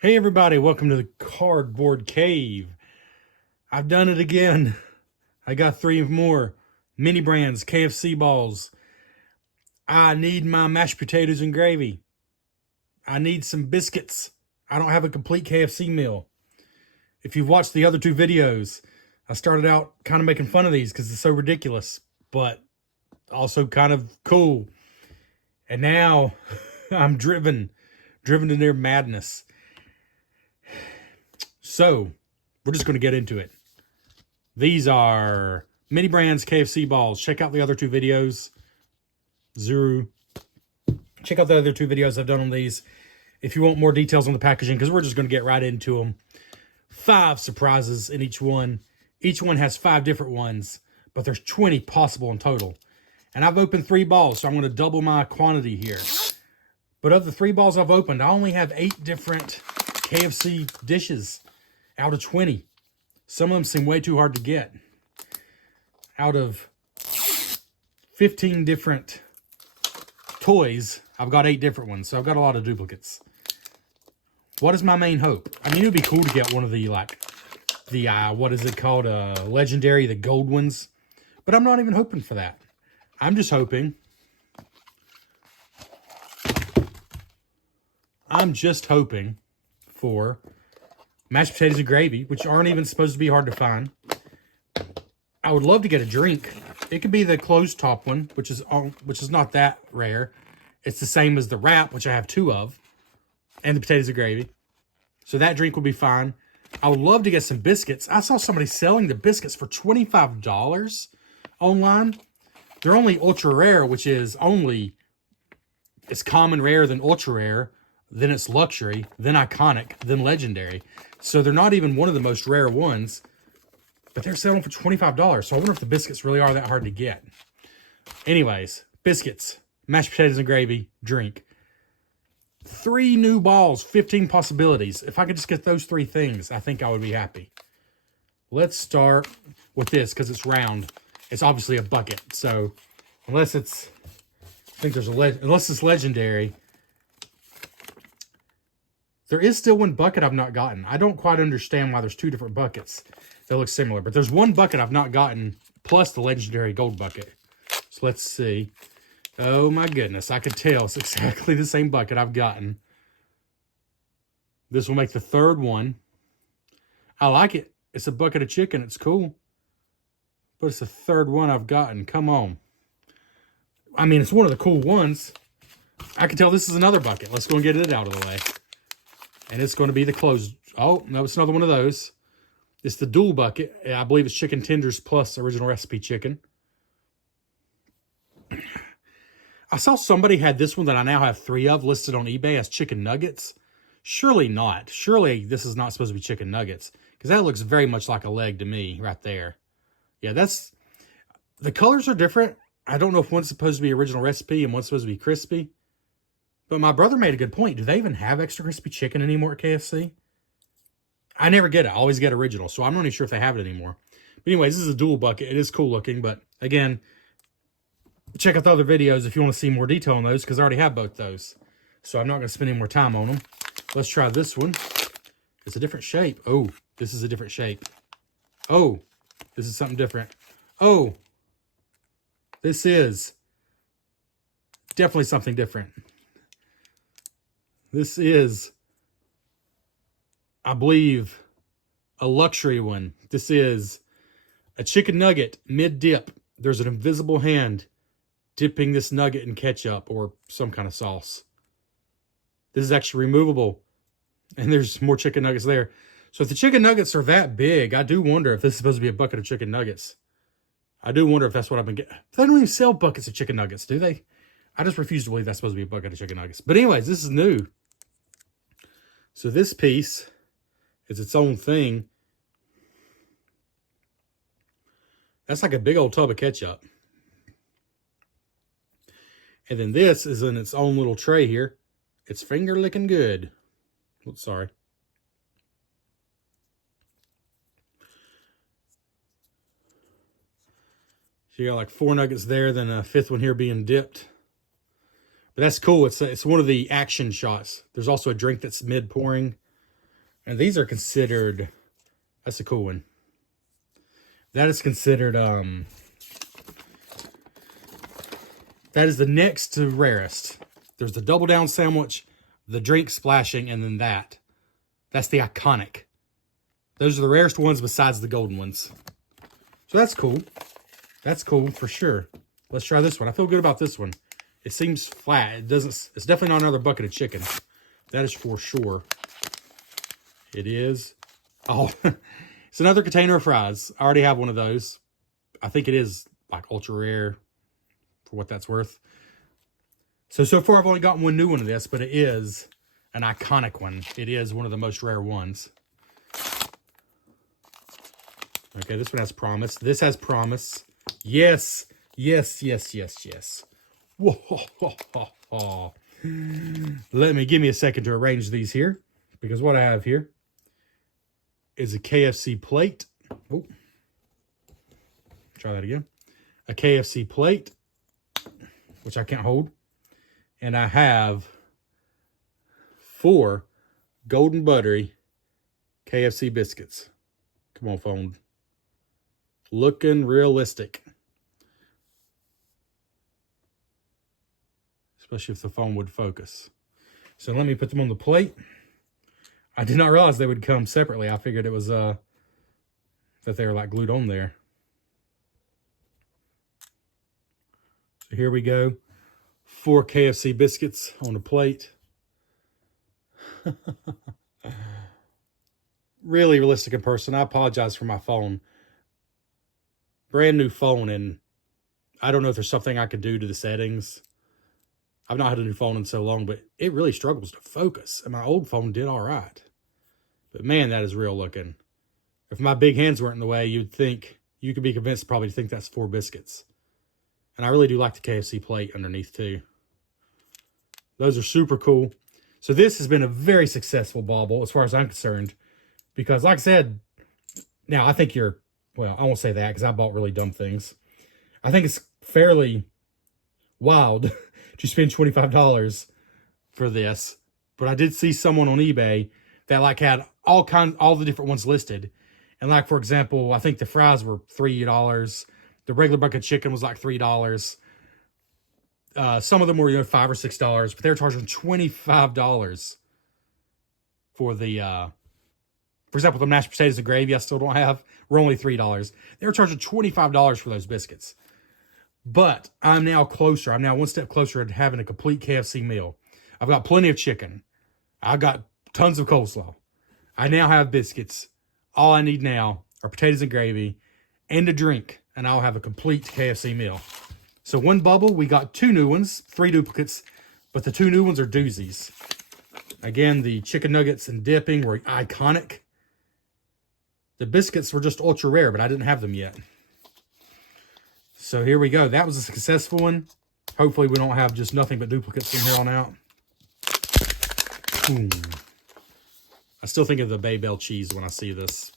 Hey everybody, welcome to the Cardboard Cave. I've done it again. I got 3 more mini brands, KFC balls. I need my mashed potatoes and gravy. I need some biscuits. I don't have a complete KFC meal. If you've watched the other 2 videos, I started out kind of making fun of these because it's so ridiculous, but also kind of cool. And now I'm driven to near madness. So, we're just going to get into it. These are mini brands KFC balls. Check out the other 2 videos. Check out the other 2 videos I've done on these if you want more details on the packaging, because we're just going to get right into them. 5 surprises in each one. Each one has 5 different ones, but there's 20 possible in total. And I've opened 3 balls, so I'm going to double my quantity here. But of the 3 balls I've opened, I only have 8 different KFC dishes out of 20. Some of them seem way too hard to get. Out of 15 different toys, I've got 8 different ones, so I've got a lot of duplicates. What is my main hope? I mean, it would be cool to get one of the, what is it called? Legendary, the gold ones. But I'm not even hoping for that. I'm just hoping. For mashed potatoes and gravy, which aren't even supposed to be hard to find. I would love to get a drink. It could be the closed top one, which is not that rare. It's the same as the wrap, which I have 2 of, and the potatoes and gravy. So that drink would be fine. I would love to get some biscuits. I saw somebody selling the biscuits for $25 online. They're only ultra rare, which is it's common rare, then ultra rare, then it's luxury, then iconic, then legendary. So they're not even one of the most rare ones, but they're selling for $25. So I wonder if the biscuits really are that hard to get. Anyways, biscuits, mashed potatoes and gravy, drink. 3 new balls, 15 possibilities. If I could just get those 3 things, I think I would be happy. Let's start with this because it's round. It's obviously a bucket. So unless it's legendary, there is still one bucket I've not gotten. I don't quite understand why there's 2 different buckets that look similar, but there's one bucket I've not gotten, plus the legendary gold bucket. So let's see. Oh my goodness, I could tell it's exactly the same bucket I've gotten. This will make the 3rd one. I like it. It's a bucket of chicken. It's cool. But it's the 3rd one I've gotten. Come on. I mean, it's one of the cool ones. I can tell this is another bucket. Let's go and get it out of the way. And it's going to be the closed. Oh, no, it's another one of those. It's the dual bucket. I believe it's chicken tenders plus original recipe chicken. I saw somebody had this one that I now have 3 of listed on eBay as chicken nuggets. Surely not. Surely this is not supposed to be chicken nuggets, because that looks very much like a leg to me right there. Yeah, the colors are different. I don't know if one's supposed to be original recipe and one's supposed to be crispy. But my brother made a good point. Do they even have extra crispy chicken anymore at KFC? I never get it. I always get original. So I'm not even sure if they have it anymore. But anyways, this is a dual bucket. It is cool looking. But again, check out the other videos if you want to see more detail on those, because I already have both those. So I'm not going to spend any more time on them. Let's try this one. It's a different shape. Oh, this is a different shape. Oh, this is something different. Oh, this is definitely something different. This is, I believe, a luxury one. This is a chicken nugget mid-dip. There's an invisible hand dipping this nugget in ketchup or some kind of sauce. This is actually removable. And there's more chicken nuggets there. So if the chicken nuggets are that big, I do wonder if this is supposed to be a bucket of chicken nuggets. I do wonder if that's what I've been getting. They don't even sell buckets of chicken nuggets, do they? I just refuse to believe that's supposed to be a bucket of chicken nuggets. But anyways, this is new. So this piece is its own thing. That's like a big old tub of ketchup. And then this is in its own little tray here. It's finger licking good. Oops, sorry. So you got like 4 nuggets there, then a 5th one here being dipped. But that's cool. It's one of the action shots. There's also a drink that's mid-pouring. And these are considered, that's a cool one. That is considered, that is the next to rarest. There's the double down sandwich, the drink splashing, and then that. That's the iconic. Those are the rarest ones besides the golden ones. So that's cool. That's cool for sure. Let's try this one. I feel good about this one. It seems flat. It doesn't, it's definitely not another bucket of chicken. That is for sure. It is. Oh, it's another container of fries. I already have one of those. I think it is like ultra rare for what that's worth. So far I've only gotten one new one of this, but it is an iconic one. It is one of the most rare ones. Okay, this one has promise. This has promise. Yes, yes, yes, yes, yes. Whoa. Give me a second to arrange these here, because what I have here is a KFC plate. Oh, try that again. A KFC plate, which I can't hold. And I have 4 golden buttery KFC biscuits. Come on, phone. Looking realistic. Especially if the phone would focus. So let me put them on the plate. I did not realize they would come separately. I figured it was that they were like glued on there. So here we go. 4 KFC biscuits on the plate. Really realistic in person. I apologize for my phone. Brand new phone, and I don't know if there's something I could do to the settings. I've not had a new phone in so long, but it really struggles to focus. And my old phone did all right. But man, that is real looking. If my big hands weren't in the way, you'd think, you could be convinced probably to think that's 4 biscuits. And I really do like the KFC plate underneath too. Those are super cool. So this has been a very successful bauble as far as I'm concerned. Because like I said, now I think you're, well, I won't say that because I bought really dumb things. I think it's fairly wild to spend $25 for this. But I did see someone on eBay that like had all the different ones listed. And like, for example, I think the fries were $3. The regular bucket of chicken was like $3. Some of them were, $5 or $6, but they were charging $25 for the, for example, the mashed potatoes and gravy I still don't have were only $3. They were charging $25 for those biscuits. But I'm now closer. I'm now one step closer to having a complete KFC meal. I've got plenty of chicken. I've got tons of coleslaw. I now have biscuits. All I need now are potatoes and gravy and a drink, and I'll have a complete KFC meal. So one bubble, we got 2 new ones, 3 duplicates, but the 2 new ones are doozies. Again, the chicken nuggets and dipping were iconic. The biscuits were just ultra rare, but I didn't have them yet. So here we go. That was a successful one. Hopefully we don't have just nothing but duplicates from here on out. Boom. I still think of the Bay Bell cheese when I see this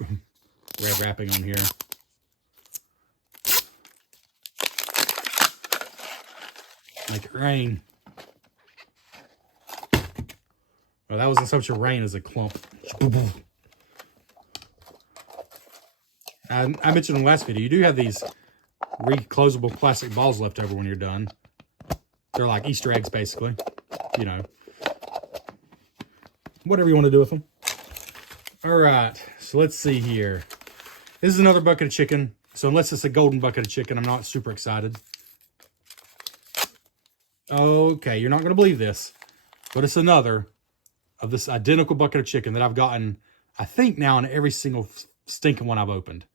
red wrapping on here. Make it rain. Well, that wasn't so much a rain as a clump. I mentioned in the last video, you do have these reclosable plastic balls left over when you're done. They're like Easter eggs, basically. Whatever you want to do with them. All right, so let's see here. This is another bucket of chicken. So unless it's a golden bucket of chicken, I'm not super excited. Okay, you're not going to believe this, but it's another of this identical bucket of chicken that I've gotten, I think now in every single stinking one I've opened.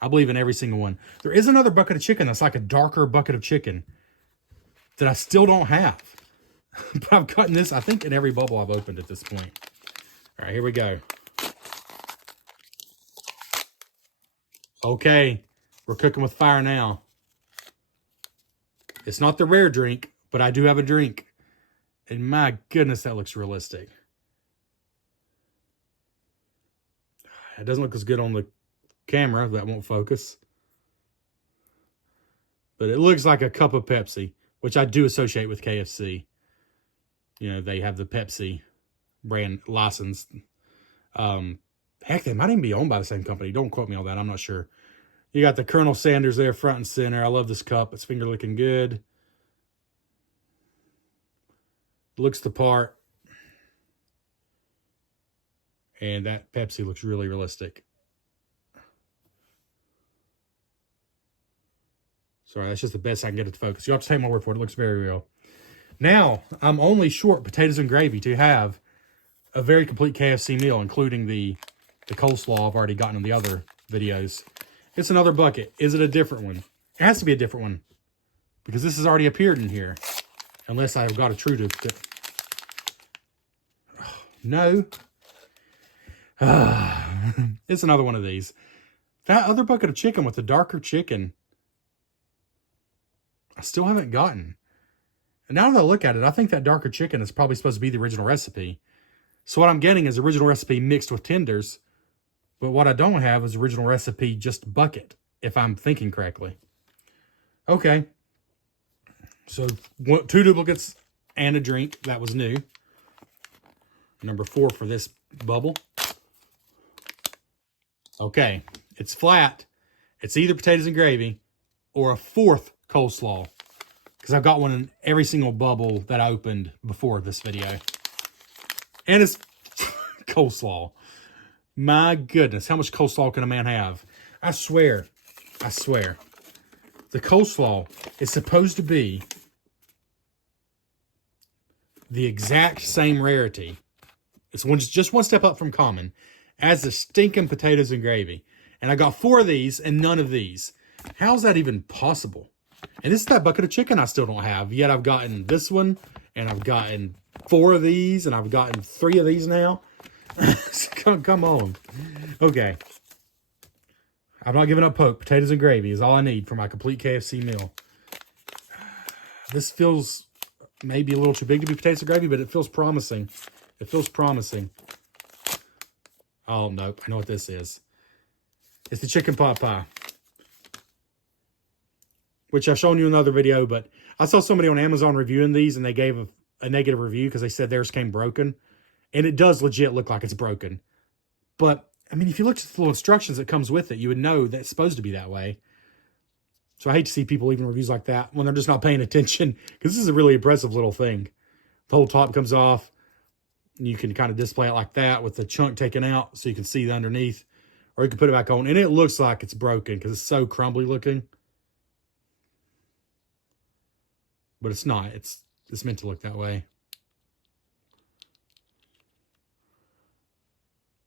I believe in every single one. There is another bucket of chicken that's like a darker bucket of chicken that I still don't have. But I've gotten this, I think, in every bubble I've opened at this point. All right, here we go. Okay, we're cooking with fire now. It's not the rare drink, but I do have a drink. And my goodness, that looks realistic. It doesn't look as good on the camera. That won't focus. But it looks like a cup of Pepsi, which I do associate with KFC. They have the Pepsi brand license. Heck, they might even be owned by the same company. Don't quote me on that. I'm not sure. You got the Colonel Sanders there front and center. I love this cup. It's finger looking good. Looks the part. And that Pepsi looks really realistic. Sorry, that's just the best I can get it to focus. You'll have to take my word for it. It looks very real. Now, I'm only short potatoes and gravy to have a very complete KFC meal, including the coleslaw I've already gotten in the other videos. It's another bucket. Is it a different one? It has to be a different one, because this has already appeared in here, unless I've got a true duplicate. Oh, no. It's another one of these. That other bucket of chicken with the darker chicken, I still haven't gotten. And now that I look at it, I think that darker chicken is probably supposed to be the original recipe. So what I'm getting is original recipe mixed with tenders. But what I don't have is original recipe just bucket, if I'm thinking correctly. Okay. So 2 duplicates and a drink. That was new. Number 4 for this bubble. Okay. It's flat. It's either potatoes and gravy or a 4th coleslaw, because I've got one in every single bubble that I opened before this video. And it's coleslaw. My goodness, how much coleslaw can a man have? I swear, the coleslaw is supposed to be the exact same rarity. It's just one step up from common as the stinking potatoes and gravy. And I got 4 of these and none of these. How's that even possible? And this is that bucket of chicken I still don't have. Yet I've gotten this one, and I've gotten 4 of these, and I've gotten 3 of these now. Come on. Okay. I'm not giving up hope. Potatoes and gravy is all I need for my complete KFC meal. This feels maybe a little too big to be potatoes and gravy, but it feels promising. It feels promising. Oh, no. I know what this is. It's the chicken pot pie, which I've shown you in another video, but I saw somebody on Amazon reviewing these, and they gave a negative review because they said theirs came broken. And it does legit look like it's broken. But, I mean, if you looked at the little instructions that comes with it, you would know that it's supposed to be that way. So I hate to see people leaving reviews like that when they're just not paying attention, because this is a really impressive little thing. The whole top comes off, and you can kind of display it like that with the chunk taken out so you can see the underneath. Or you can put it back on, and it looks like it's broken because it's so crumbly looking. But it's not. It's meant to look that way.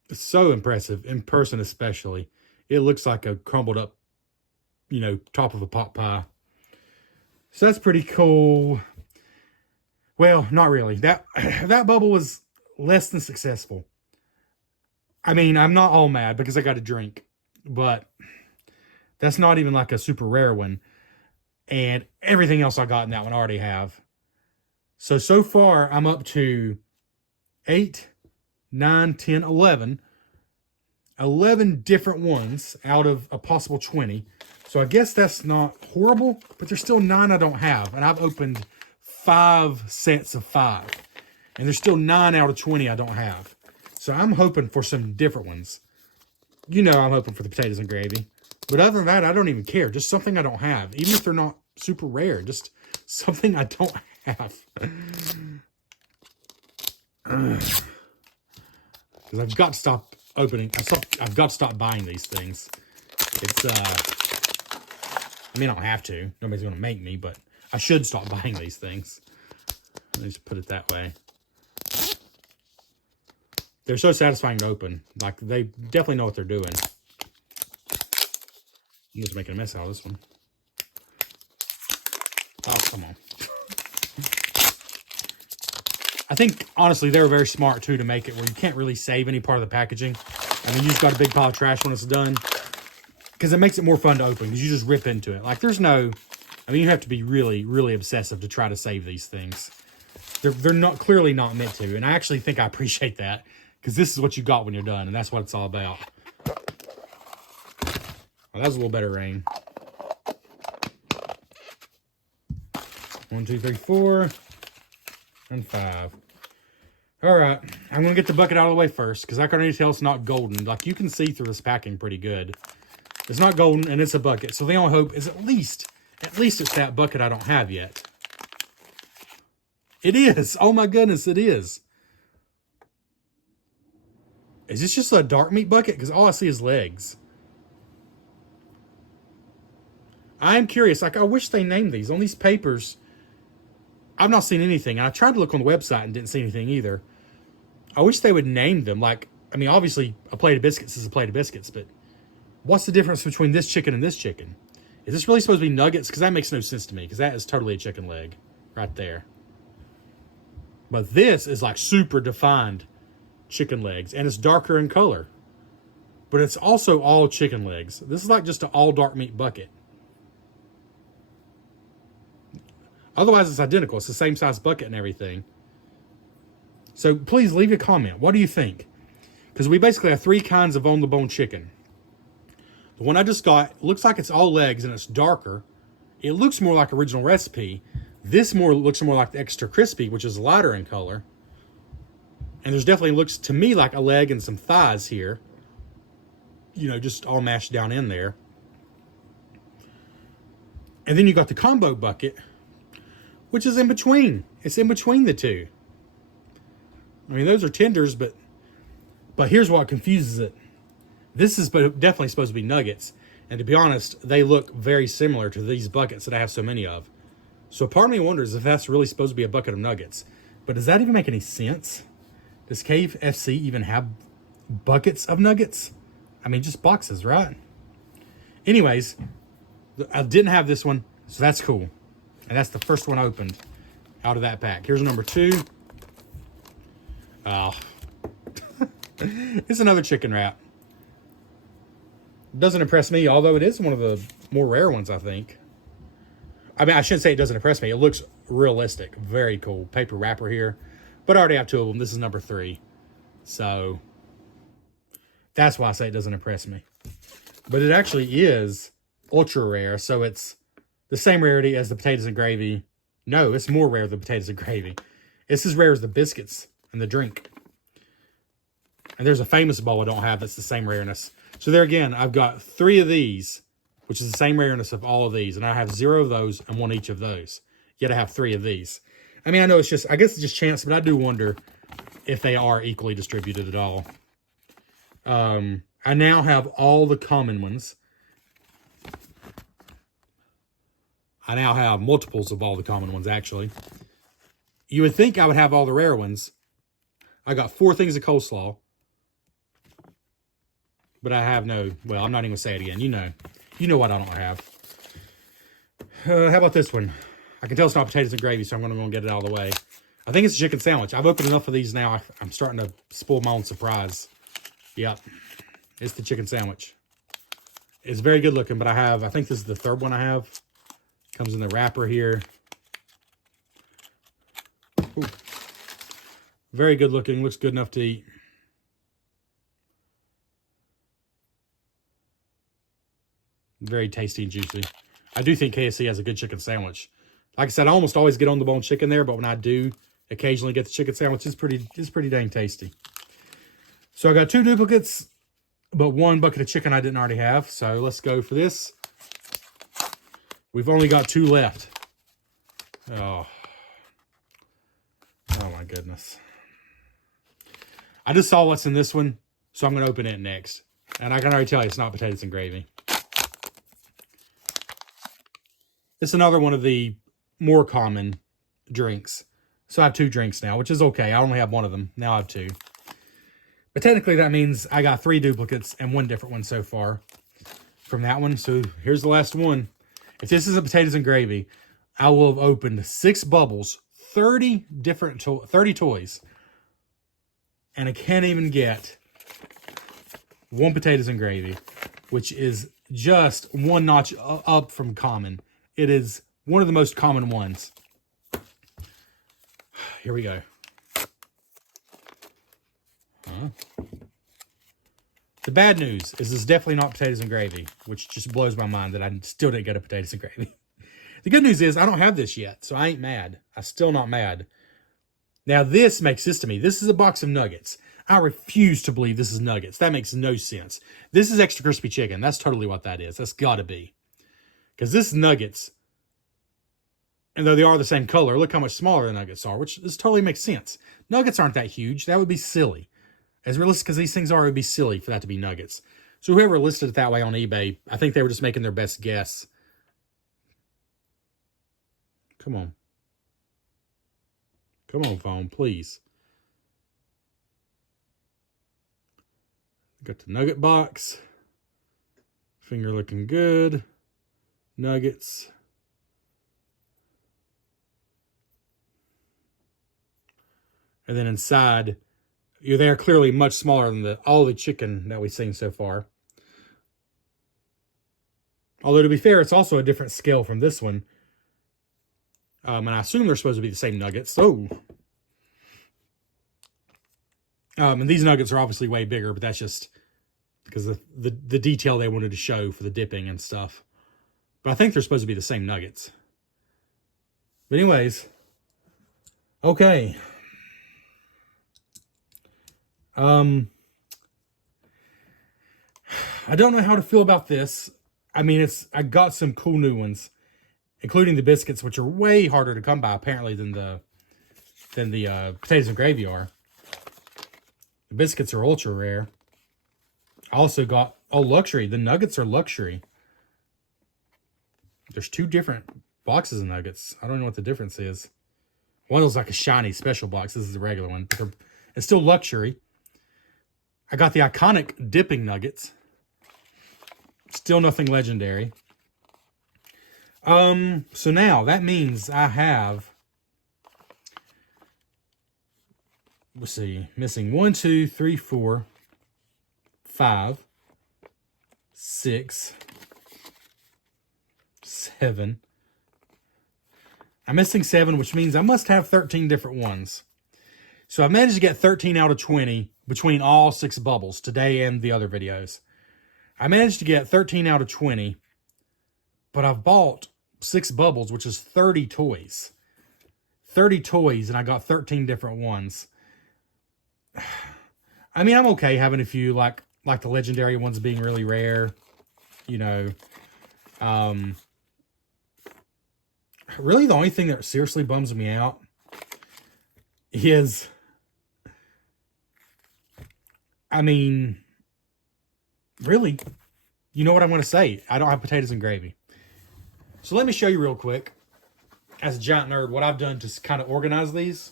It's so impressive, in person especially. It looks like a crumbled up, top of a pot pie. So that's pretty cool. Well, not really. That bubble was less than successful. I mean, I'm not all mad because I got a drink, but that's not even like a super rare one. And everything else I got in that one I already have. So far, I'm up to 8, 9, 10, 11. 11 different ones out of a possible 20. So I guess that's not horrible, but there's still 9 I don't have. And I've opened 5 sets of 5. And there's still 9 out of 20 I don't have. So I'm hoping for some different ones. I'm hoping for the potatoes and gravy. But other than that, I don't even care. Just something I don't have. Even if they're not super rare. Just something I don't have. Because I've got to stop opening. I've got to stop buying these things. It's, I mean, I don't have to. Nobody's going to make me, but I should stop buying these things. Let me just put it that way. They're so satisfying to open. Like, they definitely know what they're doing. I'm just making a mess out of this one. Oh, come on. I think, honestly, they were very smart, too, to make it where you can't really save any part of the packaging. And then you just got a big pile of trash when it's done. Because it makes it more fun to open, because you just rip into it. Like, there's no... I mean, you have to be really, really obsessive to try to save these things. They're not clearly not meant to. And I actually think I appreciate that. Because this is what you got when you're done. And that's what it's all about. Well, that was a little better rain. 1, 2, 3, 4, and 5. All right, I'm going to get the bucket out of the way first because I can already tell it's not golden. Like, you can see through this packing pretty good. It's not golden, and it's a bucket. So the only hope is at least it's that bucket I don't have yet. It is. Oh, my goodness, it is. Is this just a dark meat bucket? Because all I see is legs. I am curious. Like, I wish they named these. On these papers, I've not seen anything. I tried to look on the website and didn't see anything either. I wish they would name them. Like, I mean, obviously, a plate of biscuits is a plate of biscuits, but what's the difference between this chicken and this chicken? Is this really supposed to be nuggets? Because that makes no sense to me, because that is totally a chicken leg right there. But this is like super defined chicken legs, and it's darker in color. But it's also all chicken legs. This is like just an all dark meat bucket. Otherwise, it's identical. It's the same size bucket and everything. So please leave a comment. What do you think? Because we basically have 3 kinds of on-the-bone chicken. The one I just got looks like it's all legs and it's darker. It looks more like original recipe. This looks more like the extra crispy, which is lighter in color. And there's definitely looks to me like a leg and some thighs here. You know, just all mashed down in there. And then you got the combo bucket, which is in between. It's in between the two. I mean, those are tenders, but here's what confuses it. This is definitely supposed to be nuggets. And to be honest, they look very similar to these buckets that I have so many of. So part of me wonders if that's really supposed to be a bucket of nuggets. But does that even make any sense? Does KFC even have buckets of nuggets? I mean, just boxes, right? Anyways, I didn't have this one, so that's cool. And that's the first one I opened out of that pack. Here's number 2. Oh. It's another chicken wrap. Doesn't impress me, although it is one of the more rare ones, I think. I mean, I shouldn't say it doesn't impress me. It looks realistic. Very cool. Paper wrapper here. But I already have 2 of them. This is number 3. So that's why I say it doesn't impress me. But it actually is ultra rare. So it's the same rarity as the potatoes and gravy. No, it's more rare than potatoes and gravy. It's as rare as the biscuits and the drink. And there's a famous bowl I don't have that's the same rareness. So there again, I've got 3 of these, which is the same rareness of all of these. And I have 0 of those and 1 each of those. Yet I have 3 of these. I mean, I know I guess it's just chance, but I do wonder if they are equally distributed at all. I now have all the common ones. I now have multiples of all the common ones, actually. You would think I would have all the rare ones. I got 4 things of coleslaw. But I have no, well, I'm not even going to say it again. You know what I don't have. How about this one? I can tell it's not potatoes and gravy, so I'm going to go and get it out of the way. I think it's a chicken sandwich. I've opened enough of these now. I'm starting to spoil my own surprise. Yep. It's the chicken sandwich. It's very good looking, but I think this is the 3rd one I have. Comes in the wrapper here. Ooh. Very good looking. Looks good enough to eat. Very tasty and juicy. I do think KFC has a good chicken sandwich. Like I said, I almost always get on the bone chicken there, but when I do occasionally get the chicken sandwich, it's pretty dang tasty. So I got 2 duplicates, but 1 bucket of chicken I didn't already have. So let's go for this. We've only got 2 left. Oh my goodness. I just saw what's in this one, so I'm going to open it next. And I can already tell you it's not potatoes and gravy. It's another one of the more common drinks. So I have 2 drinks now, which is okay. I only have 1 of them. Now I have 2. But technically that means I got 3 duplicates and 1 different one so far from that one. So here's the last one. If this isn't potatoes and gravy, I will have opened 6 bubbles, 30 toys. And I can't even get 1 potatoes and gravy, which is just 1 notch up from common. It is one of the most common ones. Here we go. The bad news is it's definitely not potatoes and gravy, which just blows my mind that I still didn't get a potatoes and gravy. The good news is I don't have this yet, so I ain't mad. I'm still not mad. Now, this makes this to me. This is a box of nuggets. I refuse to believe this is nuggets. That makes no sense. This is extra crispy chicken. That's totally what that is. That's got to be. Because this is nuggets. And though they are the same color, look how much smaller the nuggets are, which this totally makes sense. Nuggets aren't that huge. That would be silly. As realistic as these things are, it would be silly for that to be nuggets. So whoever listed it that way on eBay, I think they were just making their best guess. Come on. Come on, phone, please. Got the nugget box. Finger looking good. Nuggets. And then inside, they're clearly much smaller than all the chicken that we've seen so far. Although, to be fair, it's also a different scale from this one. And I assume they're supposed to be the same nuggets. Oh. And these nuggets are obviously way bigger, but that's just because of the detail they wanted to show for the dipping and stuff. But I think they're supposed to be the same nuggets. But anyways. Okay. I don't know how to feel about this. I mean, I got some cool new ones, including the biscuits, which are way harder to come by apparently than the potatoes and gravy are. The biscuits are ultra rare. I also got luxury. The nuggets are luxury. There's two different boxes of nuggets. I don't know what the difference is. One of them's like a shiny special box. This is the regular one, but it's still luxury. I got the iconic dipping nuggets. Still nothing legendary. So now that means I have, let's see, missing 1, 2, 3, 4, 5, 6, 7. I'm missing 7, which means I must have 13 different ones. So I managed to get 13 out of 20 between all 6 bubbles today and the other videos. I managed to get 13 out of 20, but I've bought 6 bubbles, which is 30 toys. 30 toys, and I got 13 different ones. I mean, I'm okay having a few, like the legendary ones being really rare. You know, really the only thing that seriously bums me out is, I mean, really, you know what I'm going to say. I don't have potatoes and gravy. So let me show you real quick, as a giant nerd, what I've done to kind of organize these.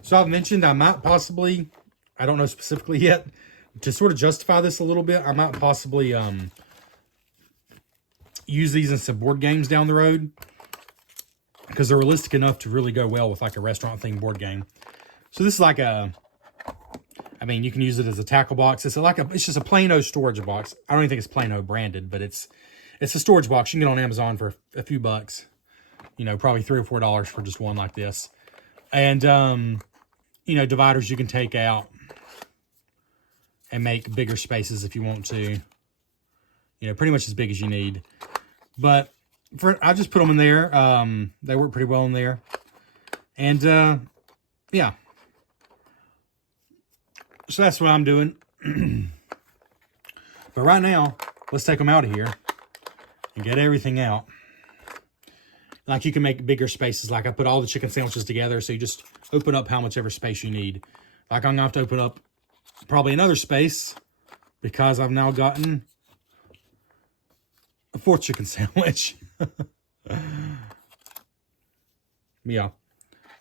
So I've mentioned I might possibly, I don't know specifically yet, to sort of justify this a little bit, I might possibly use these in some board games down the road, because they're realistic enough to really go well with like a restaurant-themed board game. So this is like a, I mean, you can use it as a tackle box. It's just a Plano storage box. I don't even think it's Plano branded, but it's a storage box you can get on Amazon for a few bucks. You know, probably $3 or $4 for just one like this. And, you know, dividers you can take out and make bigger spaces if you want to. You know, pretty much as big as you need. But I just put them in there. They work pretty well in there. And, yeah. So that's what I'm doing. But right now, let's take them out of here and get everything out. Like you can make bigger spaces. Like I put all the chicken sandwiches together, so you just open up how much ever space you need. Like I'm going to have to open up probably another space because I've now gotten a 4th chicken sandwich. Yeah.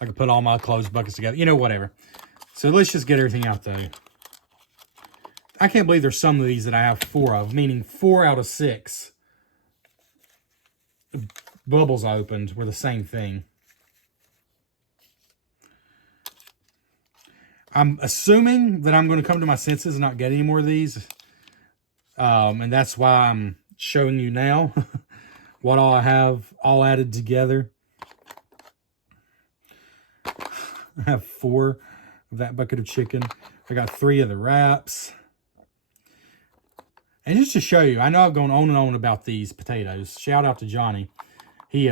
I can put all my clothes buckets together. You know, whatever. So let's just get everything out, though. I can't believe there's some of these that I have 4 of, meaning 4 out of 6 bubbles I opened were the same thing. I'm assuming that I'm going to come to my senses and not get any more of these. And that's why I'm showing you now what all I have all added together. I have 4 of that bucket of chicken. I got 3 of the wraps. And just to show you, I know I've gone on and on about these potatoes. Shout out to Johnny. He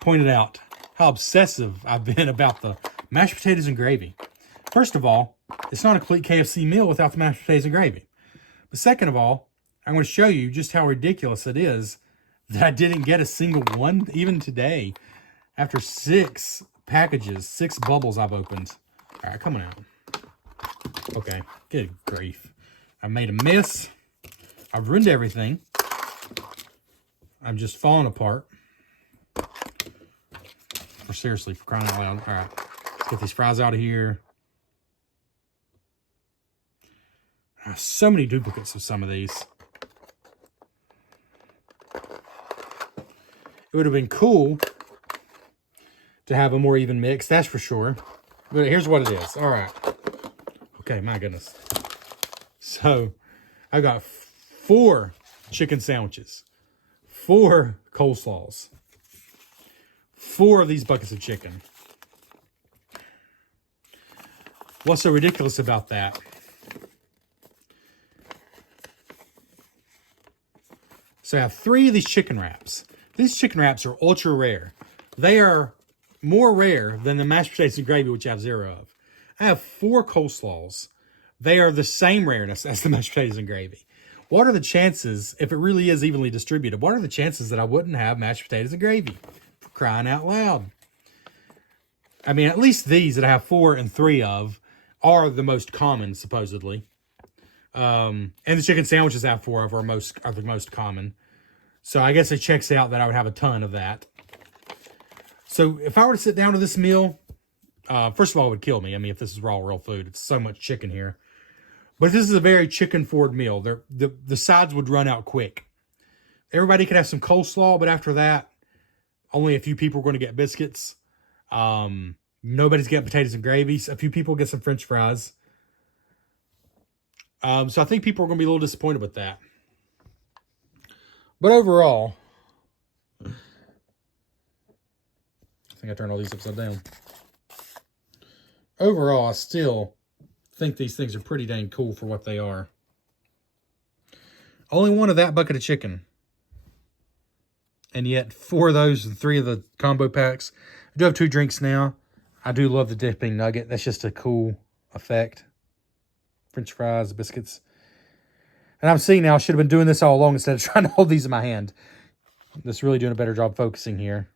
pointed out how obsessive I've been about the mashed potatoes and gravy. First of all, it's not a complete KFC meal without the mashed potatoes and gravy. But second of all, I'm going to show you just how ridiculous it is that I didn't get a single one, even today, after 6 packages, 6 bubbles I've opened. All right, coming out. Okay, good grief. I made a mess. I've ruined everything. I'm just falling apart. Or seriously, for crying out loud. All right, let's get these fries out of here. So many duplicates of some of these. It would have been cool to have a more even mix, that's for sure. But here's what it is. All right. Okay, my goodness. So, I got 4 chicken sandwiches, 4 coleslaws, 4 of these buckets of chicken. What's so ridiculous about that? So I have 3 of these chicken wraps. These chicken wraps are ultra rare. They are more rare than the mashed potatoes and gravy, which I have 0 of. I have 4 coleslaws. They are the same rareness as the mashed potatoes and gravy. What are the chances, if it really is evenly distributed, what are the chances that I wouldn't have mashed potatoes and gravy? For crying out loud. I mean, at least these that I have 4 and 3 of are the most common, supposedly. And the chicken sandwiches I have 4 of are the most common. So I guess it checks out that I would have a ton of that. So if I were to sit down to this meal, first of all, it would kill me. I mean, if this is raw, real food, it's so much chicken here. But this is a very chicken-forward meal. The sides would run out quick. Everybody could have some coleslaw, but after that, only a few people are going to get biscuits. Nobody's getting potatoes and gravy. A few people get some French fries. So I think people are going to be a little disappointed with that. But overall, I think I turned all these upside down. Overall, I still think these things are pretty dang cool for what they are. Only one of that bucket of chicken. And yet 4 of those and 3 of the combo packs. I do have 2 drinks now. I do love the dipping nugget. That's just a cool effect. French fries, biscuits. And I'm seeing now I should have been doing this all along instead of trying to hold these in my hand. Just really doing a better job focusing here.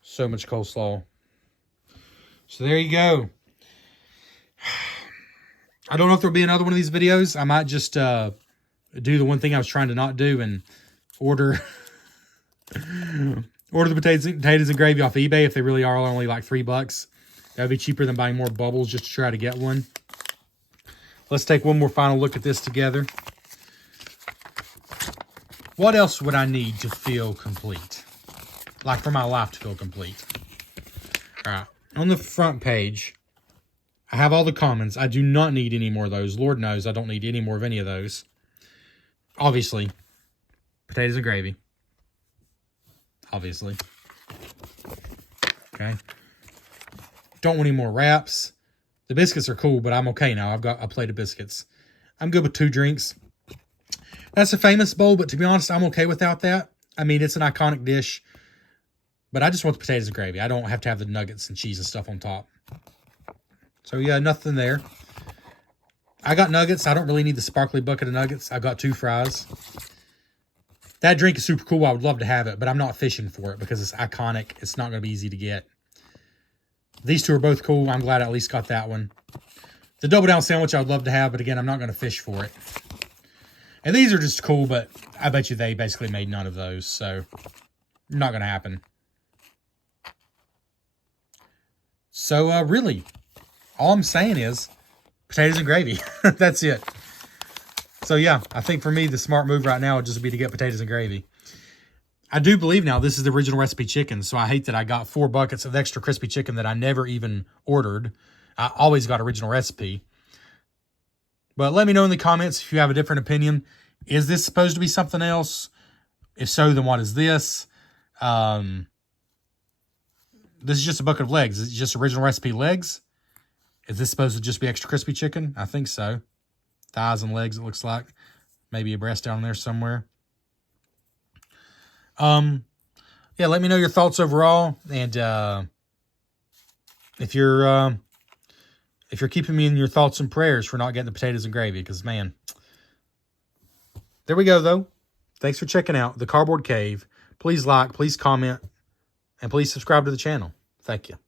So much coleslaw. So there you go. I don't know if there'll be another one of these videos. I might just do the one thing I was trying to not do and order order the potatoes and gravy off eBay if they really are only like $3. That would be cheaper than buying more bubbles just to try to get one. Let's take one more final look at this together. What else would I need to feel complete? Like for my life to feel complete. All right. On the front page, I have all the commons. I do not need any more of those. Lord knows I don't need any more of any of those. Obviously, potatoes and gravy. Obviously. Okay. Don't want any more wraps. The biscuits are cool, but I'm okay now. I've got a plate of biscuits. I'm good with 2 drinks. That's a famous bowl, but to be honest, I'm okay without that. I mean, it's an iconic dish, but I just want the potatoes and gravy. I don't have to have the nuggets and cheese and stuff on top. So, yeah, nothing there. I got nuggets. I don't really need the sparkly bucket of nuggets. I've got 2 fries. That drink is super cool. I would love to have it, but I'm not fishing for it because it's iconic. It's not going to be easy to get. These 2 are both cool. I'm glad I at least got that one. The double down sandwich I would love to have, but again, I'm not going to fish for it. And these are just cool, but I bet you they basically made none of those, so not going to happen. So, really, all I'm saying is potatoes and gravy. That's it. So, yeah, I think for me, the smart move right now would just be to get potatoes and gravy. I do believe now this is the original recipe chicken, so I hate that I got 4 buckets of extra crispy chicken that I never even ordered. I always got original recipe. But let me know in the comments if you have a different opinion. Is this supposed to be something else? If so, then what is this? This is just a bucket of legs. Is it just original recipe legs? Is this supposed to just be extra crispy chicken? I think so. Thighs and legs, it looks like. Maybe a breast down there somewhere. Yeah, let me know your thoughts overall. And if you're keeping me in your thoughts and prayers for not getting the potatoes and gravy, because, man. There we go, though. Thanks for checking out The Cardboard Cave. Please like, please comment, and please subscribe to the channel. Thank you.